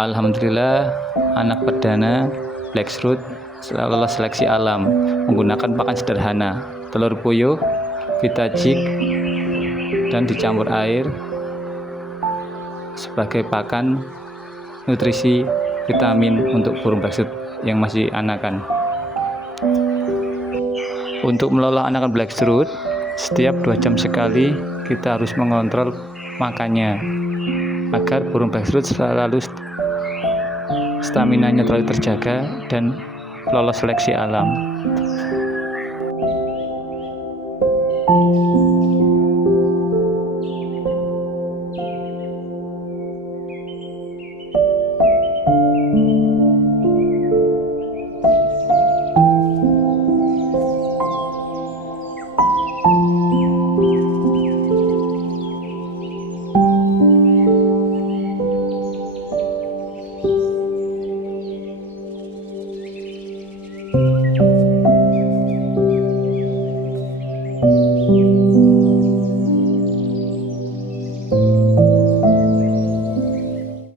Alhamdulillah, anak perdana Blackthroat lolos seleksi alam menggunakan pakan sederhana, telur puyuh, vitajik, dan dicampur air sebagai pakan nutrisi vitamin untuk burung Blackthroat yang masih anakan. Untuk melolo anakan Blackthroat, setiap 2 jam sekali kita harus mengontrol makannya agar burung Blackthroat selalu staminanya terlalu terjaga dan lolos seleksi alam.